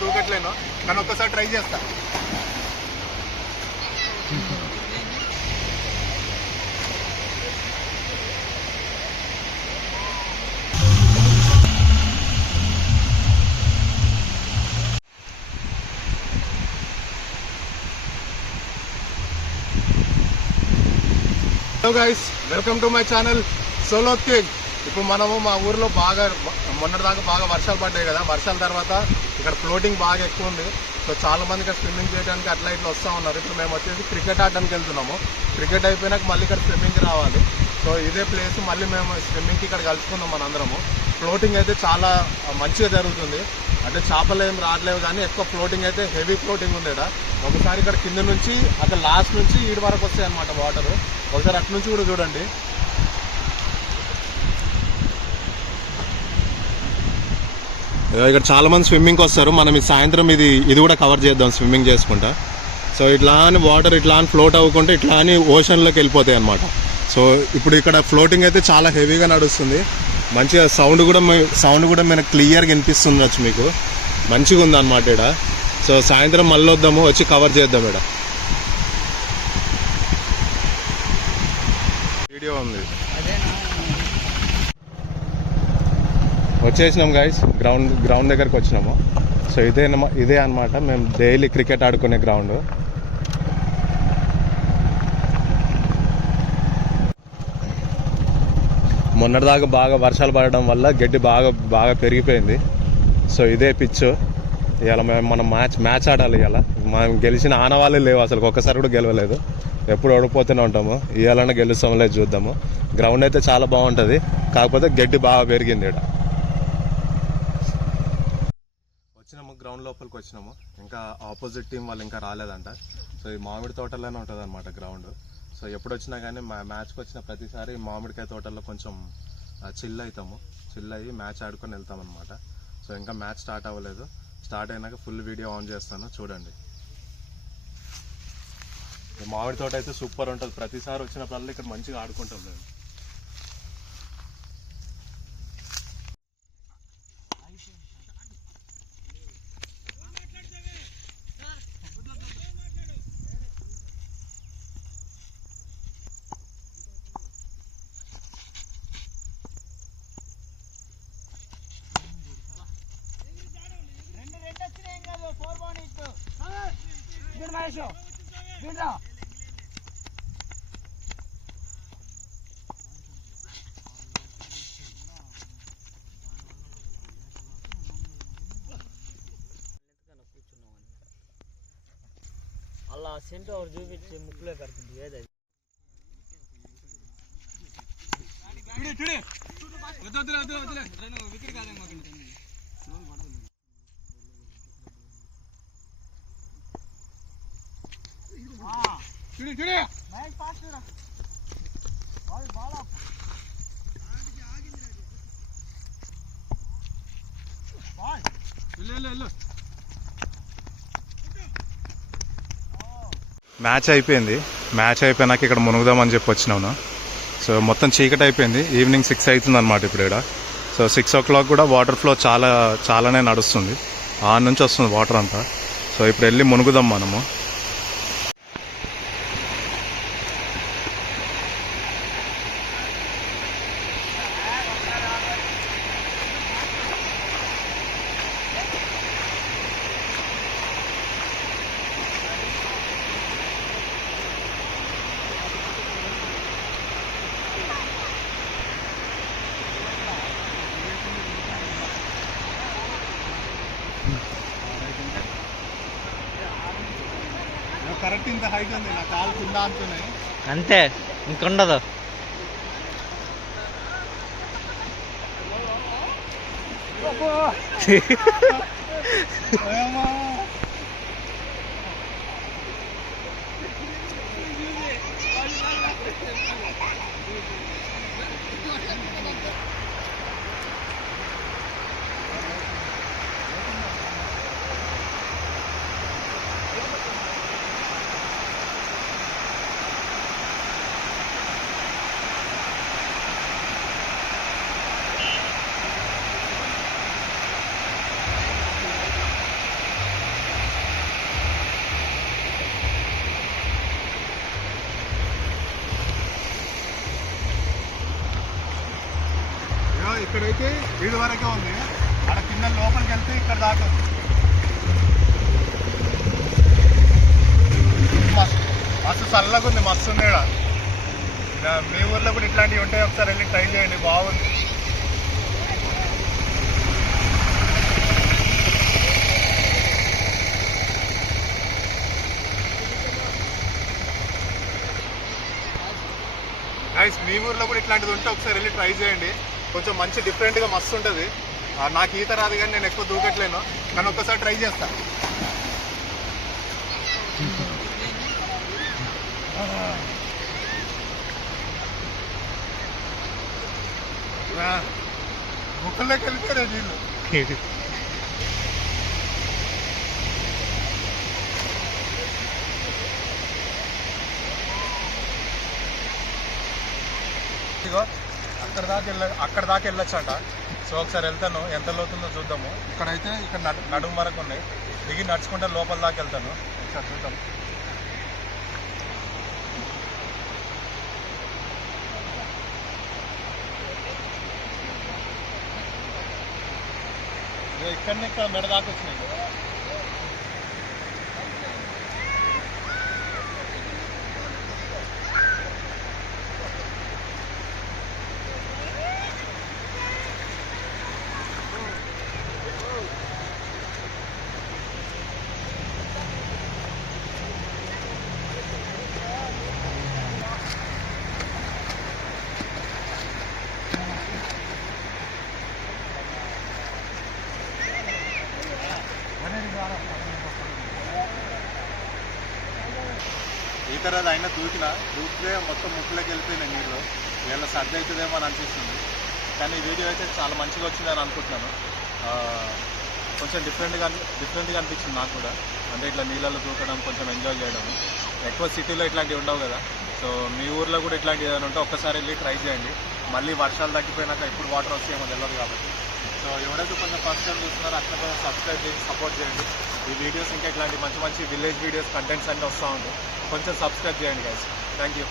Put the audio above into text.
దూకట్లేను కానీ ఒక్కసారి ట్రై చేస్తా. Hello guys welcome to my channel solo cake ఇప్పుడు మనము మా ఊర్లో బాగా మొన్నటిదాకా బాగా వర్షాలు పడ్డాయి కదా. వర్షాల తర్వాత ఇక్కడ ఫ్లోటింగ్ బాగా ఎక్కువ ఉంది. సో చాలా మంది ఇక్కడ స్విమ్మింగ్ చేయడానికి అట్లా ఇట్లా వస్తూ ఉన్నారు. ఇప్పుడు మేము వచ్చేసి క్రికెట్ ఆడడానికి వెళ్తున్నాము. క్రికెట్ అయిపోయినాక మళ్ళీ ఇక్కడ స్విమ్మింగ్కి రావాలి. సో ఇదే ప్లేస్ మళ్ళీ మేము స్విమ్మింగ్కి ఇక్కడ కలుసుకుందాం మనందరము. ఫ్లోటింగ్ అయితే చాలా మంచిగా జరుగుతుంది. అంటే చేపలు ఏం రావట్లేవు కానీ ఎక్కువ ఫ్లోటింగ్ అయితే హెవీ ఫ్లోటింగ్ ఉంది ఇక్కడ ఒకసారి ఇక్కడ కింద నుంచి అక్కడ లాస్ట్ నుంచి ఈడు వరకు వస్తాయి అనమాట వాటర్ ఒకసారి అటు నుంచి కూడా చూడండి. ఇక్కడ చాలా మంది స్విమ్మింగ్కి వస్తారు. మనం ఈ సాయంత్రం ఇది ఇది కూడా కవర్ చేద్దాం స్విమ్మింగ్ చేసుకుంటా. సో ఇట్లా అని వాటర్ ఇట్లా అని ఫ్లోట్ అవ్వకుంటే ఇట్లా అని ఓషన్లోకి వెళ్ళిపోతాయి అనమాట సో ఇప్పుడు ఇక్కడ ఫ్లోటింగ్ అయితే చాలా హెవీగా నడుస్తుంది. మంచిగా సౌండ్ కూడా సౌండ్ కూడా మనకు క్లియర్గా వినిపిస్తుండొచ్చు మీకు. మంచిగా ఉంది అనమాట ఇక్కడ. సో సాయంత్రం మళ్ళీ వద్దాము వచ్చి కవర్ చేద్దాం ఇక్కడ. వీడియో ఉంది. వచ్చేసినాం గైస్ గ్రౌండ్ గ్రౌండ్ దగ్గరకు వచ్చినాము. సో ఇదే ఇదే అనమాట మేము డైలీ క్రికెట్ ఆడుకునే గ్రౌండ్ మొన్నటిదాకా బాగా వర్షాలు పడడం వల్ల గడ్డి బాగా బాగా పెరిగిపోయింది. సో ఇదే పిచ్ ఇవాళ మేము మనం మ్యాచ్ మ్యాచ్ ఆడాలి ఇవాళ. మనం గెలిచిన ఆనవాళ్ళే లేవు అసలు. ఒక్కసారి కూడా గెలవలేదు. ఎప్పుడు ఓడిపోతూనే ఉంటాము. ఇవాళనే గెలుస్తాం లేదు చూద్దాము. గ్రౌండ్ అయితే చాలా బాగుంటుంది. కాకపోతే గడ్డి బాగా పెరిగింది ఇక్కడ వచ్చినాము గ్రౌండ్ లోపలికి వచ్చినాము ఇంకా ఆపోజిట్ టీం వాళ్ళు ఇంకా రాలేదంట. సో ఈ మామిడి తోటలోనే ఉంటుంది అనమాట గ్రౌండ్ సో ఎప్పుడు వచ్చినా కానీ మా మ్యాచ్కి వచ్చిన ప్రతిసారి మామిడికాయ తోటల్లో కొంచెం చిల్ అవుతాము చిల్ అయ్యి మ్యాచ్ ఆడుకొని వెళ్తాం అనమాట సో ఇంకా మ్యాచ్ స్టార్ట్ అవ్వలేదు. స్టార్ట్ అయినాక ఫుల్ వీడియో ఆన్ చేస్తాను. చూడండి. మామిడి తోట అయితే సూపర్ ఉంటుంది. ప్రతిసారి వచ్చినప్పుడల్లా ఇక్కడ మంచిగా ఆడుకుంటాం మేము. వీడు మహేష్ వీడురా అలా సెంటు ఒకటి చూపించి ముక్కులో పెడుతుంది ఏదది బాల్ బాల్ ఆపు. బాల్. మ్యాచ్ అయిపోయింది. మ్యాచ్ అయిపోయినాక ఇక్కడ మునుగుదామని చెప్పి వచ్చినాను. సో మొత్తం చీకటి అయిపోయింది. ఈవినింగ్ సిక్స్ అవుతుంది అనమాట ఇప్పుడు ఇక్కడ. సో సిక్స్ ఓ క్లాక్ కూడా వాటర్ ఫ్లో చాలా చాలానే నడుస్తుంది. ఆ నుంచి వస్తుంది వాటర్ అంతా. సో ఇప్పుడు వెళ్ళి మునుగుదాం మనము. కరెక్ట్ ఇంత హైట్ ఉంది నా కాలు కింద అంటున్నాయి. అంతే ఇంకొండదు. ఏమో. ఇక్కడైతే వీడి వరకే ఉంది. అక్కడ కింద లోపలికి వెళ్తే ఇక్కడ దాకా ఉంది. మస్తు మస్తు చల్లగా ఉంది మస్తు ఉంది ఇక్కడ. మీ ఊర్లో కూడా ఇట్లాంటివి ఉంటాయి? ఒకసారి వెళ్ళి ట్రై చేయండి బాగుంది. మీ ఊర్లో కూడా ఇట్లాంటిది ఉంటే ఒకసారి వెళ్ళి ట్రై చేయండి. కొంచెం మంచి డిఫరెంట్గా మస్తు ఉంటుంది. నాకు ఈత రాదు కానీ నేను ఎక్కువ దూకట్లేను. కానీ ఒక్కసారి ట్రై చేస్తాను ముక్కల్లోకి వెళ్ళిపోయారు నీళ్ళు ఇదిగో. అక్కడ దాకా వెళ్ళ అక్కడ దాకా వెళ్ళొచ్చు అంట సో ఒకసారి వెళ్తాను. ఎంత లోతుందో చూద్దాము. ఇక్కడైతే ఇక్కడ నడు నడుము వరకు ఉన్నాయి. దిగి నడుచుకుంటే లోపల దాకా వెళ్తాను. ఒకసారి చూద్దాం. ఇదిగో ఇక్కడ మెడ దాకా వచ్చినాయి. ఈత రాదు అయినా దూకిన దూకితే మొత్తం ముక్కులోకి వెళ్ళిపోయినాయి నీళ్ళు. వీళ్ళ సర్ది అవుతుందేమో అని అనిపిస్తుంది. కానీ ఈ వీడియో అయితే చాలా మంచిగా వచ్చిందని అనుకుంటున్నాను. కొంచెం డిఫరెంట్గా డిఫరెంట్గా అనిపించింది నాకు కూడా. అంటే ఇట్లా నీళ్ళలో దూకడం కొంచెం ఎంజాయ్ చేయడం. ఎక్కువ సిటీలో ఇట్లాంటివి ఉండవు కదా. సో మీ ఊర్లో కూడా ఇట్లాంటివి ఏదైనా ఉంటే ఒక్కసారి వెళ్ళి ట్రై చేయండి. మళ్ళీ వర్షాలు తగ్గిపోయినాక ఎప్పుడు వాటర్ వస్తాయేమో తెలియదు కాబట్టి. సో ఎవరైతే కొంచెం ఫస్ట్ టైం చూస్తున్నారో అట్లా కొంచెం సబ్స్క్రైబ్ చేసి సపోర్ట్ చేయండి. ఈ వీడియోస్ ఇంకా ఇట్లాంటి మంచి మంచి విలేజ్ వీడియోస్ కంటెంట్స్ అన్నీ వస్తూ ఉంటాయి. కొంచెం సబ్స్క్రైబ్ చేయండి గైస్ థ్యాంక్ యూ